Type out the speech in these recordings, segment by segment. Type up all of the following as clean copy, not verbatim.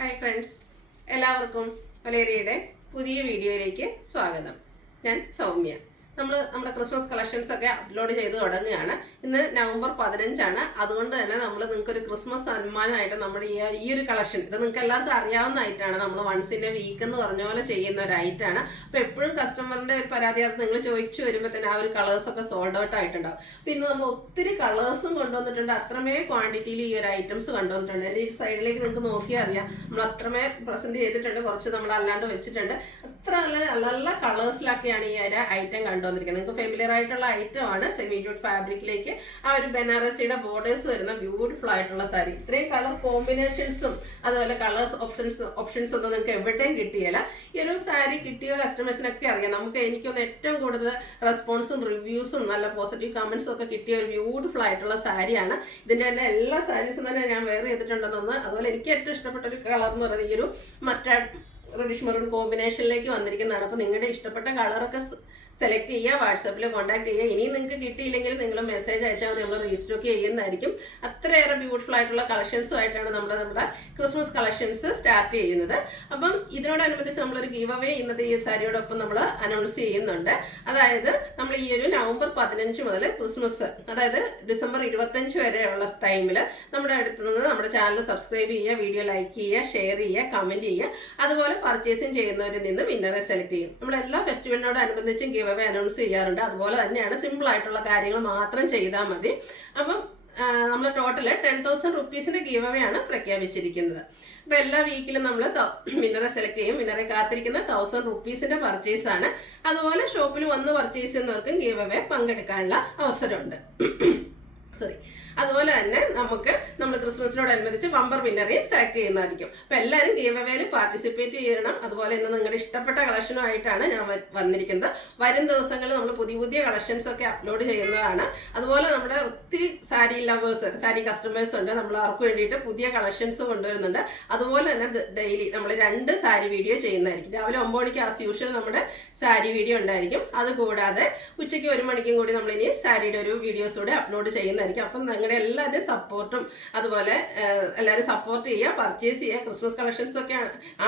Hi friends, എല്ലാവർക്കും മലേറിയയുടെ പുതിയ വീഡിയോയിലേക്ക് സ്വാഗതം. ഞാൻ സൗമ്യ. നമ്മുടെ ക്രിസ്മസ് കളക്ഷൻസ് ഒക്കെ അപ്ലോഡ് ചെയ്ത് തുടങ്ങുകയാണ്. ഇന്ന് നവംബർ 15 അതുകൊണ്ട് തന്നെ നമ്മൾ നിങ്ങൾക്കൊരു ക്രിസ്മസ് സമ്മാനമായിട്ട് നമ്മുടെ ഈ ഒരു കളക്ഷൻ, ഇത് നിങ്ങൾക്ക് എല്ലാവർക്കും അറിയാവുന്ന ഐറ്റാണ്. നമ്മൾ വൺസ് ഇൻ എ വീക്ക് എന്ന് പറഞ്ഞ പോലെ ചെയ്യുന്ന ഒരു ഐറ്റാണ്. അപ്പോൾ എപ്പോഴും കസ്റ്റമറിൻ്റെ ഒരു പരാതി അത് നിങ്ങൾ ചോദിച്ചു വരുമ്പോൾ തന്നെ ആ ഒരു കളേഴ്സൊക്കെ സോൾഡ് ഔട്ട് ആയിട്ടുണ്ടാവും. അപ്പോൾ ഇന്ന് നമ്മൾ ഒത്തിരി കളേഴ്സും കൊണ്ടുവന്നിട്ടുണ്ട്. അത്രമേ ക്വാണ്ടിറ്റിയിൽ ഈ ഒരു ഐറ്റംസ് കൊണ്ടുവന്നിട്ടുണ്ട്. എൻ്റെ ഈ സൈഡിലേക്ക് നിങ്ങൾക്ക് നോക്കിയാൽ അറിയാം, നമ്മൾ അത്രമേ പ്രസൻറ്റ് ചെയ്തിട്ടുണ്ട്. കുറച്ച് നമ്മൾ അല്ലാണ്ട് വെച്ചിട്ടുണ്ട്. അത്ര നല്ല കളേഴ്സിലൊക്കെയാണ് ഈ ഒരു ഐറ്റം കണ്ടുവന്നിരിക്കുന്നത്. നിങ്ങൾക്ക് ഫെമിലിയർ ആയിട്ടുള്ള ഐറ്റമാണ്. സെമി ജൂട്ട് ഫാബ്രിക്കിലേക്ക് ആ ഒരു ബനാറസിയുടെ ബോർഡേഴ്സ് വരുന്ന ബ്യൂട്ടിഫുൾ ആയിട്ടുള്ള സാരി. ഇത്രയും കളർ കോമ്പിനേഷൻസും അതുപോലെ കളേഴ്സ് ഓപ്ഷൻസ് ഒന്നും നിങ്ങൾക്ക് എവിടെയും കിട്ടിയില്ല. ഈ ഒരു സാരി കിട്ടിയ കസ്റ്റമേഴ്സിനൊക്കെ അറിയാം. എനിക്കൊന്ന് ഏറ്റവും കൂടുതൽ റെസ്പോൺസും റിവ്യൂസും നല്ല പോസിറ്റീവ് കമൻസും ഒക്കെ കിട്ടിയ ഒരു ബ്യൂട്ടിഫുൾ ആയിട്ടുള്ള സാരിയാണ്. ഇതിൻ്റെ തന്നെ എല്ലാ സാരീസും തന്നെ ഞാൻ വെയർ ചെയ്തിട്ടുണ്ടെന്ന്. അതുപോലെ എനിക്ക് ഏറ്റവും ഇഷ്ടപ്പെട്ട ഒരു കളർ എന്ന് പറയുന്നത് ഈ ഒരു മസ്റ്റാർഡ് റെഡിഷ് മെറൂൺ കോമ്പിനേഷനിലേക്ക് വന്നിരിക്കുന്നതാണ്. അപ്പോൾ നിങ്ങളുടെ ഇഷ്ടപ്പെട്ട കളറൊക്കെ സെലക്ട് ചെയ്യുക, വാട്സാപ്പിൽ കോൺടാക്ട് ചെയ്യുക. ഇനിയും നിങ്ങൾക്ക് കിട്ടിയില്ലെങ്കിൽ നിങ്ങൾ മെസ്സേജ് അയച്ചാൽ നമ്മൾ റീസ്റ്റോക്ക് ചെയ്യുന്നതായിരിക്കും. അത്രയേറെ ബ്യൂട്ടിഫുൾ ആയിട്ടുള്ള കളക്ഷൻസുമായിട്ടാണ് നമ്മുടെ ക്രിസ്മസ് കളക്ഷൻസ് സ്റ്റാർട്ട് ചെയ്യുന്നത്. അപ്പം ഇതിനോടനുബന്ധിച്ച് നമ്മളൊരു ഗീവ് അവേ ഇന്നത്തെ ഈ സാരിയോടൊപ്പം നമ്മൾ അനൗൺസ് ചെയ്യുന്നുണ്ട്. അതായത് നമ്മൾ ഈ ഒരു നവംബർ 15 മുതൽ ക്രിസ്മസ്, അതായത് ഡിസംബർ 25 വരെയുള്ള ടൈമിൽ നമ്മുടെ അടുത്ത് നിന്ന് നമ്മുടെ ചാനൽ സബ്സ്ക്രൈബ് ചെയ്യുക, വീഡിയോ ലൈക്ക് ചെയ്യുക, ഷെയർ ചെയ്യുക, കമൻറ്റ് ചെയ്യുക. അതുപോലെ പർച്ചേസിങ് ചെയ്യുന്നവരിൽ നിന്ന് വിന്നറെ സെലക്ട് ചെയ്യും. നമ്മളെല്ലാ ഫെസ്റ്റിവലിനോടനുബന്ധിച്ചും ഗീവ് അവേ അനൗൺസ് ചെയ്യാറുണ്ട്. അതുപോലെ തന്നെയാണ്, സിമ്പിൾ ആയിട്ടുള്ള കാര്യങ്ങൾ മാത്രം ചെയ്താൽ മതി. അപ്പം നമ്മൾ ടോട്ടൽ 10,000 റുപ്പീസിൻ്റെ ഗീവ് അവേ ആണ് പ്രഖ്യാപിച്ചിരിക്കുന്നത്. അപ്പോൾ എല്ലാ വീക്കിലും നമ്മൾ വിന്നറെ സെലക്ട് ചെയ്യും. വിന്നറെ കാത്തിരിക്കുന്ന 1,000 റുപ്പീസിൻ്റെ പർച്ചേസാണ്. അതുപോലെ ഷോപ്പിൽ വന്ന് പർച്ചേസ് ചെയ്യുന്നവർക്കും ഗീവ് അവേ പങ്കെടുക്കാനുള്ള അവസരമുണ്ട്. അതുപോലെ തന്നെ നമ്മൾ ക്രിസ്മസിനോടനുബന്ധിച്ച് ബമ്പർ വിന്നറെ സെലക്ട് ചെയ്യുന്നതായിരിക്കും. അപ്പോൾ എല്ലാവരും ഗീവ് അവേയിൽ പാർട്ടിസിപ്പേറ്റ് ചെയ്യണം. അതുപോലെ ഇന്ന് നിങ്ങളുടെ ഇഷ്ടപ്പെട്ട കളക്ഷനുമായിട്ടാണ് ഞാൻ വന്നിരിക്കുന്നത്. വരും ദിവസങ്ങളിൽ നമ്മൾ പുതിയ കളക്ഷൻസ് ഒക്കെ അപ്ലോഡ് ചെയ്യുന്നതാണ്. അതുപോലെ നമ്മുടെ ഒത്തിരി സാരി ലവേഴ്സ്, സാരി കസ്റ്റമേഴ്സ് ഉണ്ട്. നമ്മൾ അവർക്ക് വേണ്ടിയിട്ട് പുതിയ കളക്ഷൻസ് കൊണ്ടുവരുന്നുണ്ട്. അതുപോലെ തന്നെ ഡെയിലി നമ്മൾ 2 സാരി വീഡിയോ ചെയ്യുന്നതായിരിക്കും. രാവിലെ 9 മണിക്ക് ആസ് യൂഷ്വൽ നമ്മുടെ സാരി വീഡിയോ ഉണ്ടായിരിക്കും. അതുകൂടാതെ ഉച്ചയ്ക്ക് 1 മണിക്കും കൂടി നമ്മളിനി സാരിയുടെ ഒരു വീഡിയോസ് കൂടെ അപ്ലോഡ് ചെയ്യുന്നതായിരിക്കും. അപ്പം നിങ്ങളുടെ എല്ലാവരുടെയും സപ്പോർട്ടും, അതുപോലെ എല്ലാവരും സപ്പോർട്ട് ചെയ്യുക, പർച്ചേസ് ചെയ്യുക. ക്രിസ്മസ് കളക്ഷൻസ് ഒക്കെ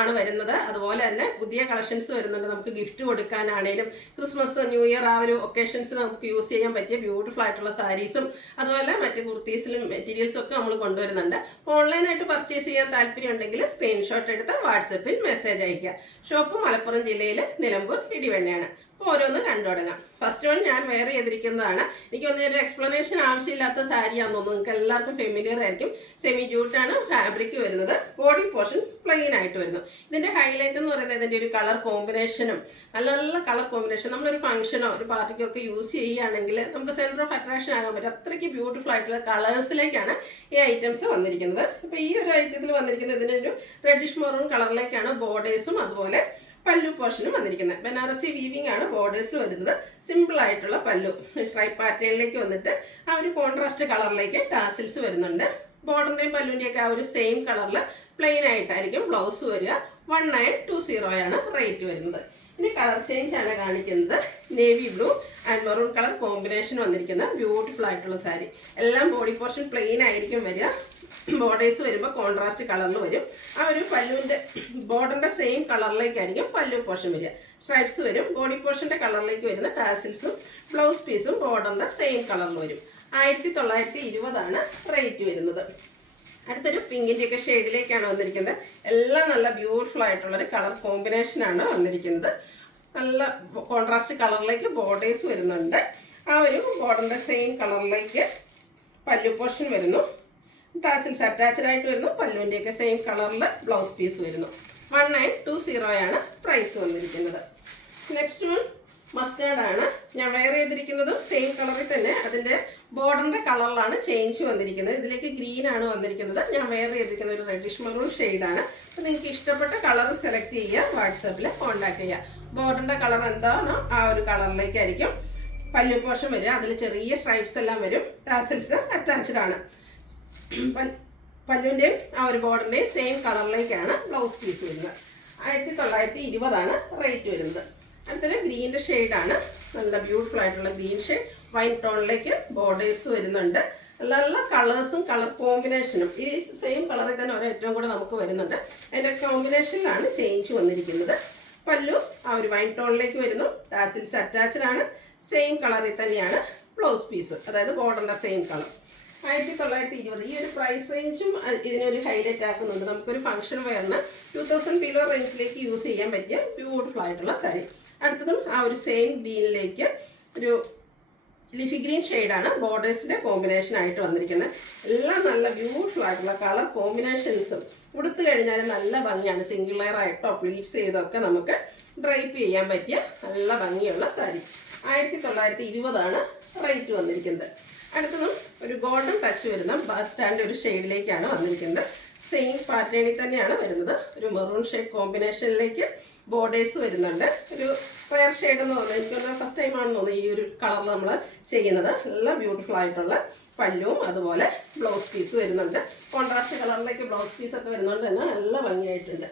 ആണ് വരുന്നത്. അതുപോലെ തന്നെ പുതിയ കളക്ഷൻസ് വരുന്നുണ്ട്. നമുക്ക് ഗിഫ്റ്റ് കൊടുക്കാനാണേലും ക്രിസ്മസ്, ന്യൂ ഇയർ ആ ഒരു ഒക്കേഷൻസ് നമുക്ക് യൂസ് ചെയ്യാൻ പറ്റിയ ബ്യൂട്ടിഫുൾ ആയിട്ടുള്ള സാരീസും അതുപോലെ മറ്റ് കുർത്തീസിലും മെറ്റീരിയൽസും ഒക്കെ നമ്മൾ കൊണ്ടുവരുന്നുണ്ട്. ഓൺലൈനായിട്ട് പർച്ചേസ് ചെയ്യാൻ താല്പര്യം ഉണ്ടെങ്കിൽ സ്ക്രീൻഷോട്ട് എടുത്ത് വാട്സപ്പിൽ മെസ്സേജ് അയയ്ക്കുക. ഷോപ്പ് മലപ്പുറം ജില്ലയിൽ നിലമ്പൂർ ഇടിവണ്ണയാണ്. അപ്പോൾ ഓരോന്ന് കണ്ടു തുടങ്ങാം. ഫസ്റ്റ് വൺ ഞാൻ വെയർ ചെയ്തിരിക്കുന്നതാണ്. എനിക്കൊന്നും ഒരു എക്സ്പ്ലനേഷൻ ആവശ്യമില്ലാത്ത സാരിയാണെന്ന് തോന്നുന്നു. നിങ്ങൾക്ക് എല്ലാവർക്കും ഫെമിലിയർ ആയിരിക്കും. സെമി ജൂട്ടാണ് ഫാബ്രിക് വരുന്നത്. ബോഡി പോർഷൻ പ്ലെയിൻ ആയിട്ട് വരുന്നു. ഇതിൻ്റെ ഹൈലൈറ്റ് എന്ന് പറയുന്നത് ഇതിൻ്റെ ഒരു കളർ കോമ്പിനേഷനും, നല്ല കളർ കോമ്പിനേഷൻ. നമ്മളൊരു ഫംഗ്ഷനോ ഒരു പാർട്ടിക്കോ ഒക്കെ യൂസ് ചെയ്യുകയാണെങ്കിൽ നമുക്ക് സെൻറ്റർ ഓഫ് അട്രാക്ഷൻ ആകാൻ പറ്റും. അത്രയ്ക്ക് ബ്യൂട്ടിഫുൾ ആയിട്ടുള്ള കളേഴ്സിലേക്കാണ് ഈ ഐറ്റംസ് വന്നിരിക്കുന്നത്. അപ്പോൾ ഈ ഒരു ഐറ്റത്തിൽ വന്നിരിക്കുന്നത് ഇതിനൊരു റെഡിഷ് മെറൂൺ കളറിലേക്കാണ് ബോർഡേഴ്സും അതുപോലെ പല്ലു പോർഷനും വന്നിരിക്കുന്നത്. ബനാറസി വീവിംഗ് ആണ് ബോർഡേഴ്സിൽ വരുന്നത്. സിമ്പിൾ ആയിട്ടുള്ള പല്ലു സ്ട്രൈപ്പ് പാറ്റേണിലേക്ക് വന്നിട്ട് ആ ഒരു കോൺട്രാസ്റ്റ് കളറിലേക്ക് ടാസിൽസ് വരുന്നുണ്ട്. ബോർഡറിൻ്റെയും പല്ലുവിൻ്റെയൊക്കെ ആ ഒരു സെയിം കളറിൽ പ്ലെയിൻ ആയിട്ടായിരിക്കും ബ്ലൗസ് വരിക. 1920 ആണ് റേറ്റ് വരുന്നത്. ഇനി കളർ ചേഞ്ച് ആണ് കാണിക്കുന്നത്. Navy blue and maroon colour combination വന്നിരിക്കുന്ന ബ്യൂട്ടിഫുൾ ആയിട്ടുള്ള സാരി. എല്ലാം ബോഡി പോർഷൻ പ്ലെയിൻ ആയിരിക്കും വരിക. ബോർഡേഴ്സ് വരുമ്പോൾ കോൺട്രാസ്റ്റ് കളറിൽ വരും. ആ ഒരു പല്ലുവിൻ്റെ ബോർഡറിൻ്റെ സെയിം കളറിലേക്കായിരിക്കും പല്ലു പോർഷൻ വരിക. സ്ട്രൈപ്സ് വരും. ബോഡി പോർഷൻ്റെ കളറിലേക്ക് വരുന്ന ടാസിൽസും ബ്ലൗസ് പീസും ബോർഡറിൻ്റെ സെയിം കളറിൽ വരും. 1920 ആണ് റേറ്റ് വരുന്നത്. അടുത്തൊരു പിങ്കിൻ്റെയൊക്കെ ഷെയ്ഡിലേക്കാണ് വന്നിരിക്കുന്നത്. എല്ലാം നല്ല ബ്യൂട്ടിഫുൾ ആയിട്ടുള്ളൊരു കളർ കോമ്പിനേഷനാണ് വന്നിരിക്കുന്നത്. നല്ല കോൺട്രാസ്റ്റ് കളറിലേക്ക് ബോർഡേഴ്സ് വരുന്നുണ്ട്. ആ ഒരു ബോർഡറിൻ്റെ സെയിം കളറിലേക്ക് പല്ലു പോർഷൻ വരുന്നു. ടാസിൽസ് അറ്റാച്ച്ഡ് ആയിട്ട് വരുന്നു. പല്ലുവിൻ്റെയൊക്കെ സെയിം കളറിൽ ബ്ലൗസ് പീസ് വരുന്നു. 1920 ആണ് പ്രൈസ് വന്നിരിക്കുന്നത്. നെക്സ്റ്റ് വൺ മസ്റ്റാർഡ് ആണ്. ഞാൻ വെയർ ചെയ്തിരിക്കുന്നത് സെയിം കളറിൽ തന്നെ അതിൻ്റെ ബോർഡറിൻ്റെ കളറിലാണ് ചേഞ്ച് വന്നിരിക്കുന്നത്. ഇതിലേക്ക് ഗ്രീൻ ആണ് വന്നിരിക്കുന്നത്. ഞാൻ വെയർ ചെയ്തിരിക്കുന്ന ഒരു റെഡിഷ് മെറൂൺ ഷെയ്ഡാണ്. അപ്പോൾ നിങ്ങൾക്ക് ഇഷ്ടപ്പെട്ട കളർ സെലക്ട് ചെയ്യുക, വാട്സാപ്പിൽ കോൺടാക്ട് ചെയ്യുക. ബോർഡറിൻ്റെ കളർ എന്താണോ ആ ഒരു കളറിലേക്കായിരിക്കും പല്ലു പോർഷൻ വരിക. അതിൽ ചെറിയ സ്ട്രൈപ്സ് എല്ലാം വരും. ടാസിൽസ് അറ്റാച്ച്ഡ് ആണ്. പല്ലുവിൻ്റെയും ആ ഒരു ബോർഡറിൻ്റെയും സെയിം കളറിലേക്കാണ് ബ്ലൗസ് പീസ് വരുന്നത്. 1920 ആണ് റേറ്റ് വരുന്നത്. അടുത്തൊരു ഗ്രീൻ്റെ ഷെയ്ഡാണ്. നല്ല ബ്യൂട്ടിഫുൾ ആയിട്ടുള്ള ഗ്രീൻ ഷെയ്ഡ്. വൈൻ ടോണിലേക്ക് ബോർഡേഴ്സ് വരുന്നുണ്ട്. നല്ല നല്ല കളേഴ്സും കളർ കോമ്പിനേഷനും ഈ സെയിം കളറിൽ തന്നെ ഒരേറ്റവും കൂടെ നമുക്ക് വരുന്നുണ്ട്. അതിൻ്റെ കോമ്പിനേഷനിലാണ് ചേഞ്ച് വന്നിരിക്കുന്നത്. പല്ലു ആ ഒരു വൈൻ ടോണിലേക്ക് വരുന്നു. ടാസിൽസ് അറ്റാച്ച്ഡ് ആണ്. സെയിം കളറിൽ തന്നെയാണ് ബ്ലൗസ് പീസ്, അതായത് ബോർഡറിൻ്റെ സെയിം കളർ. 1920. ഈ ഒരു പ്രൈസ് റേഞ്ചും ഇതിനൊരു ഹൈലൈറ്റ് ആക്കുന്നുണ്ട്. നമുക്കൊരു ഫംഗ്ഷൻ വെയറിന് 2000 ബിലോ റേഞ്ചിലേക്ക് യൂസ് ചെയ്യാൻ പറ്റിയ ബ്യൂട്ടിഫുൾ ആയിട്ടുള്ള സാരി. അടുത്തതും ആ ഒരു സെയിം ഗ്രീനിലേക്ക് ഒരു ലിഫി ഗ്രീൻ ഷെയ്ഡാണ് ബോർഡേഴ്സിൻ്റെ കോമ്പിനേഷൻ ആയിട്ട് വന്നിരിക്കുന്നത്. എല്ലാം നല്ല ബ്യൂട്ടിഫുൾ ആയിട്ടുള്ള കളർ കോമ്പിനേഷൻസും ഉടുത്തു കഴിഞ്ഞാൽ നല്ല ഭംഗിയാണ്. സിംഗിൾ ലെയർ ആയിട്ടോ പ്ലീറ്റ്സ് ചെയ്തൊക്കെ നമുക്ക് ഡ്രൈപ്പ് ചെയ്യാൻ പറ്റിയ നല്ല ഭംഗിയുള്ള സാരി. 1920 റേറ്റ് വന്നിരിക്കുന്നത്. അടുത്തതും ഒരു ഗോൾഡൻ ടച്ച് വരുന്ന ബസ് സ്റ്റാൻഡ് ഒരു ഷെയ്ഡിലേക്കാണ് വന്നിരിക്കുന്നത്. സെയിം പാറ്റേണിൽ തന്നെയാണ് വരുന്നത്. ഒരു മെറൂൺ ഷെയ്ഡ് കോമ്പിനേഷനിലേക്ക് ബോർഡേഴ്സ് വരുന്നുണ്ട്. ഒരു റെയർ ഷെയ്ഡ് എന്ന് തോന്നുന്നത്, എനിക്കൊന്ന് ഫസ്റ്റ് ടൈമാണെന്ന് തോന്നുന്നു ഈ ഒരു കളർ നമ്മൾ ചെയ്യുന്നത്. നല്ല ബ്യൂട്ടിഫുൾ ആയിട്ടുള്ള പല്ലുവും അതുപോലെ ബ്ലൗസ് പീസ് വരുന്നുണ്ട്. കോൺട്രാസ്റ്റ് കളറിലേക്ക് ബ്ലൗസ് പീസൊക്കെ വരുന്നുണ്ട് തന്നെ നല്ല ഭംഗിയായിട്ടുണ്ട്.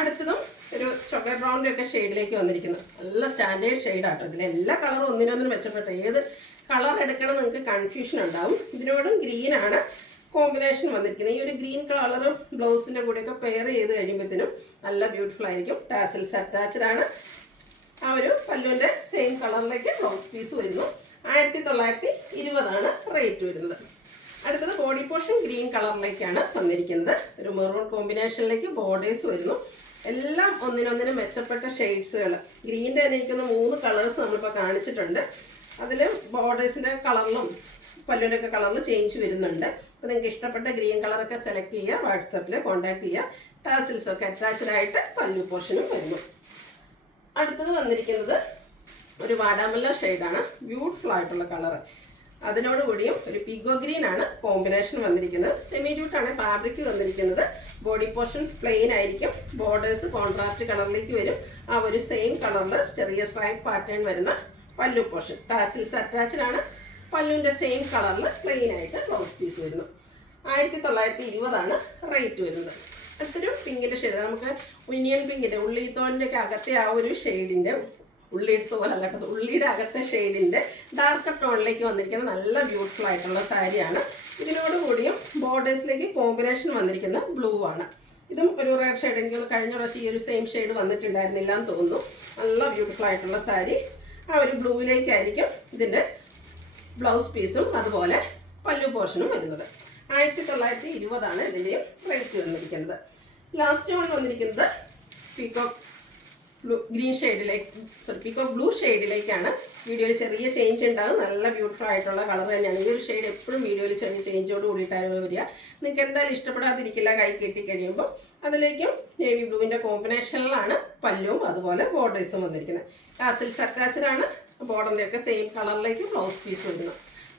അടുത്തതും ഒരു ചോക്ലേറ്റ് ബ്രൗണിൻ്റെ ഒക്കെ ഷെയ്ഡിലേക്ക് വന്നിരിക്കുന്നത്. നല്ല സ്റ്റാൻഡേർഡ് ഷെയ്ഡാട്ടോ. ഇതിലെല്ലാ കളറും ഒന്നിനൊന്നിനും മെച്ചപ്പെട്ട. ഏത് കളർ എടുക്കണം നിങ്ങൾക്ക് കൺഫ്യൂഷൻ ഉണ്ടാവും. ഇതിനോടും ഗ്രീനാണ് കോമ്പിനേഷൻ വന്നിരിക്കുന്നത്. ഈ ഒരു ഗ്രീൻ കളറും ബ്ലൗസിൻ്റെ കൂടെയൊക്കെ പെയർ ചെയ്ത് കഴിയുമ്പോഴത്തേനും നല്ല ബ്യൂട്ടിഫുൾ ആയിരിക്കും. ടാസിൽസ് അറ്റാച്ച്ഡ് ആണ്. ആ ഒരു പല്ലുവിൻ്റെ സെയിം കളറിലേക്ക് ബ്ലൗസ് പീസ് വരുന്നു. 1920 റേറ്റ് വരുന്നത്. അടുത്തത് ബോഡി പോർഷൻ ഗ്രീൻ കളറിലേക്കാണ് വന്നിരിക്കുന്നത്. ഒരു മെറൂൺ കോമ്പിനേഷനിലേക്ക് ബോർഡേഴ്സ് വരുന്നു. എല്ലാം ഒന്നിനൊന്നിനും മെച്ചപ്പെട്ട ഷെയ്ഡ്സുകൾ. ഗ്രീൻ്റെ തന്നെ എനിക്കൊന്ന് 3 കളേഴ്സ് നമ്മളിപ്പോൾ കാണിച്ചിട്ടുണ്ട്. അതിൽ ബോർഡേഴ്സിൻ്റെ കളറിലും പല്ലുവിൻ്റെ ഒക്കെ കളറിൽ ചേഞ്ച് വരുന്നുണ്ട്. അപ്പോൾ നിങ്ങൾക്ക് ഇഷ്ടപ്പെട്ട ഗ്രീൻ കളറൊക്കെ സെലക്ട് ചെയ്യുക, വാട്സപ്പിൽ കോൺടാക്ട് ചെയ്യുക. ടാസിൽസൊക്കെ അറ്റാച്ച്ഡ് ആയിട്ട് പല്ലു പോർഷനും വരുന്നു. അടുത്തത് വന്നിരിക്കുന്നത് ഒരു വാടാമല്ല ഷെയ്ഡാണ്. ബ്യൂട്ടിഫുൾ ആയിട്ടുള്ള കളറ്. അതിനോടുകൂടിയും ഒരു പിഗോ ഗ്രീൻ ആണ് കോമ്പിനേഷൻ വന്നിരിക്കുന്നത്. സെമി ജൂട്ടാണ് ഫാബ്രിക് വന്നിരിക്കുന്നത്. ബോഡി പോർഷൻ പ്ലെയിൻ ആയിരിക്കും. ബോർഡേഴ്സ് കോൺട്രാസ്റ്റ് കളറിലേക്ക് വരും. ആ ഒരു സെയിം കളറിൽ ചെറിയ സ്ട്രൈപ്പ് പാറ്റേൺ വരുന്ന പല്ലു പോർഷൻ. ടാസിൽസ് അറ്റാച്ച്ഡ് ആണ്. പല്ലുവിൻ്റെ സെയിം കളറിൽ പ്ലെയിൻ ആയിട്ട് ബ്ലൗസ് പീസ് വരുന്നു. 1920 റേറ്റ് വരുന്നത്. അടുത്തൊരു പിങ്കിൻ്റെ ഷെയ്ഡ്. നമുക്ക് ഒനിയൻ പിങ്കിൻ്റെ ഉള്ളിത്തോലിൻ്റെ ഒക്കെ അകത്തെ ആ ഒരു ഷെയ്ഡിൻ്റെ ഉള്ളിത്തോലല്ല കേട്ടോ, ഉള്ളിയുടെ അകത്തെ ഷെയ്ഡിൻ്റെ ഡാർക്കർ ടോണിലേക്ക് വന്നിരിക്കുന്ന നല്ല ബ്യൂട്ടിഫുൾ ആയിട്ടുള്ള സാരിയാണ്. ഇതിനോടുകൂടിയും ബോർഡേഴ്സിലേക്ക് കോമ്പിനേഷൻ വന്നിരിക്കുന്ന ബ്ലൂ ആണ്. ഇതും ഒരു റെയർ ഷെയ്ഡ്. എനിക്ക് കഴിഞ്ഞ പ്രാവശ്യം ഈ ഒരു സെയിം ഷെയ്ഡ് വന്നിട്ടുണ്ടായിരുന്നില്ല എന്ന് തോന്നുന്നു. നല്ല ബ്യൂട്ടിഫുൾ ആയിട്ടുള്ള സാരി. ആ ഒരു ബ്ലൂവിലേക്കായിരിക്കും ഇതിൻ്റെ ബ്ലൗസ് പീസും അതുപോലെ പല്ലു പോർഷനും വരുന്നത്. 1920 ഇതിൻ്റെ റേറ്റ് വന്നിരിക്കുന്നത്. ലാസ്റ്റ് വൺ വന്നിരിക്കുന്നത് പീകോക്ക് ഗ്രീൻ ഷെയ്ഡിലേക്ക് പീകോക്ക് ബ്ലൂ ഷെയ്ഡിലേക്കാണ്. വീഡിയോയിൽ ചെറിയ ചേഞ്ച് ഉണ്ടാകും. നല്ല ബ്യൂട്ടിഫുൾ ആയിട്ടുള്ള കളർ തന്നെയാണ്. ഈ ഒരു ഷെയ്ഡ് എപ്പോഴും വീഡിയോയിൽ ചെറിയ ചേഞ്ചോട് കൂടിയിട്ടാണ് വരിക. നിങ്ങൾക്ക് എന്തായാലും ഇഷ്ടപ്പെടാതിരിക്കില്ല. കൈ കെട്ടി കഴിയുമ്പോൾ അതിലേക്കും നേവി ബ്ലൂവിൻ്റെ കോമ്പിനേഷനിലാണ് പല്ലുവും അതുപോലെ ബോർഡേഴ്സും വന്നിരിക്കുന്നത്. ടാസിൽസ് അറ്റാച്ച്ഡ് ആണ്. ബോർഡറിൻ്റെ ഒക്കെ സെയിം കളറിലേക്ക് ബ്ലൗസ് പീസ് വരുന്നു.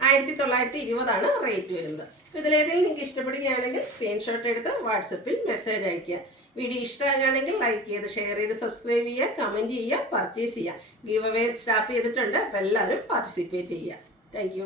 1920 റേറ്റ് വരുന്നത്. ഇതിലേതെങ്കിലും നിങ്ങൾക്ക് ഇഷ്ടപ്പെടുകയാണെങ്കിൽ സ്ക്രീൻഷോട്ട് എടുത്ത് വാട്സപ്പിൽ മെസ്സേജ് അയയ്ക്കുക. വീഡിയോ ഇഷ്ടമാകുകയാണെങ്കിൽ ലൈക്ക് ചെയ്ത് ഷെയർ ചെയ്ത് സബ്സ്ക്രൈബ് ചെയ്യുക, കമൻറ്റ് ചെയ്യുക, പർച്ചേസ് ചെയ്യുക. ഗീവ് അവേ സ്റ്റാർട്ട് ചെയ്തിട്ടുണ്ട്. അപ്പോൾ എല്ലാവരും പാർട്ടിസിപ്പേറ്റ് ചെയ്യുക. താങ്ക്